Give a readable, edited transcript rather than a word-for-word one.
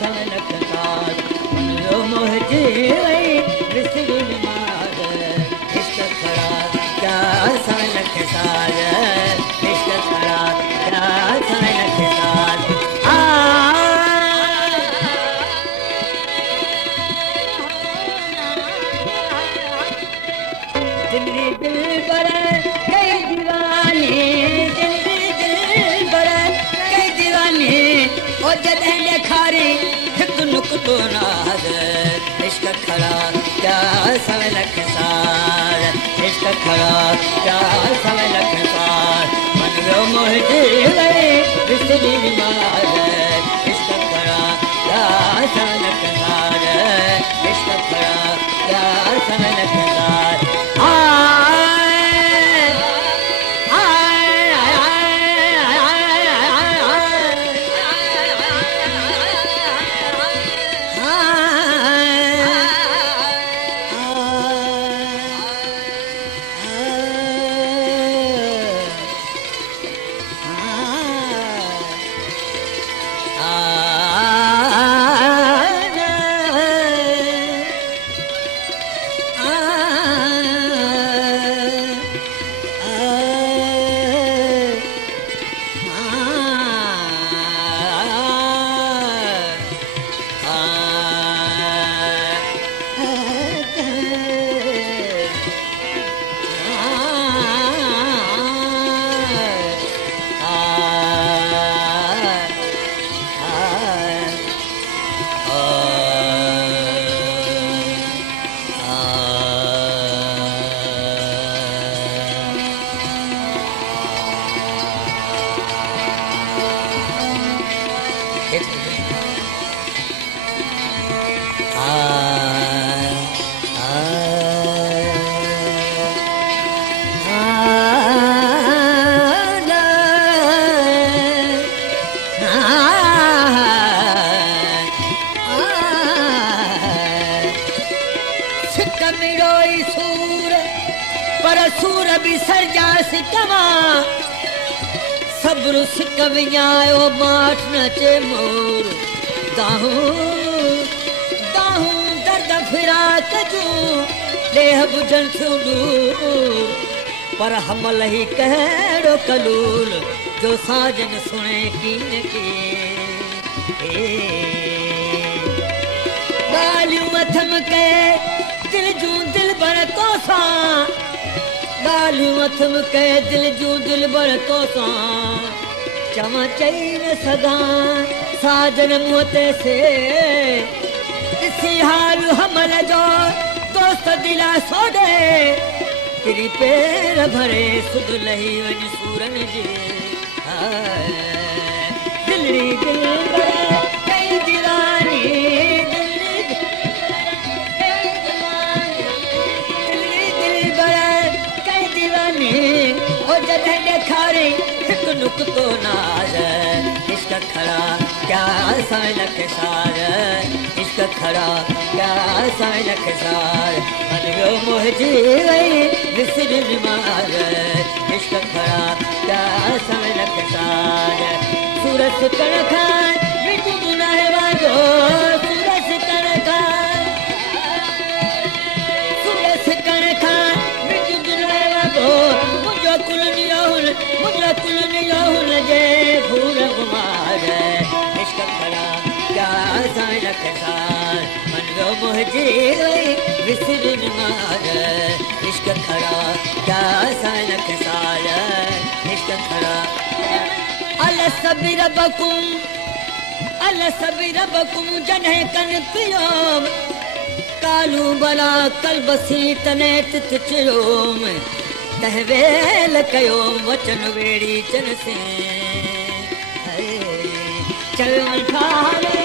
सवलक साज मुंहिंजो मोहिजी वई विसरी बीमार इश्क खड़ा क्या सवलक साज इश्क खड़ा क्या सवलक साज दिल्ली दिल पर कई दीवानी दिल पर कई दीवानी ओ जॾहिं ॾेखारी हिकु नुक़्तो नाज़ इश्क खड़ा क्या सवलक साज इश्क खड़ा क्या सवलक साज मन वियो मोहिजी वई विसरी बीमार इश्क खड़ा क्या सवलक साज इश्क खड़ा क्या सवलक साज सूर भी सरजास कमा सब्र सिक विञायो माठ नचे मोर दाहूं दाहूं दर्द फिराक जूं देह बुझन थियूं दूर पर हमल ही कहिड़ो कलूल जो साजन सुणे कीन के ॻाल्हियूं अथम के दिल जूं दिल भर तोसां ॻाल्हियूं अथम के दिल जूं दिल भर तोसां चवां चई न सघां साजन मुंहं ते से ॾिसी हाल हमल जो दोस्त दिला सोॾे किरी पेर भरे सुध लही वञ सूरन जे दिलड़ी दिल कई दीवानी ओ जॾहिं ॾेखारी हिकु नुक़्तो नाज़ इश्क खड़ा क्या सवलक साज इश्क खड़ा क्या सवलक साज मन वियो मोहिजी वई विसरी बीमार इश्क खड़ा क्या सवलक साज सूरत कण खां मिटू गुनाह वांगो सूरत कण खां मिटू गुनाह वांगो मुझे कुल नियोल जे भूर गुमार इश्क खड़ा क्या सवलक साज मन वियो मोहिजी वई विसरी बीमार इश्क खड़ा क्या सवलक साज इश्क खड़ा अल सबीर बकुम जॾहिं कन पियो कालू भला कलबसी तने तित चियोम तहवेल कयो वचन वेड़ी चन से चल ठाले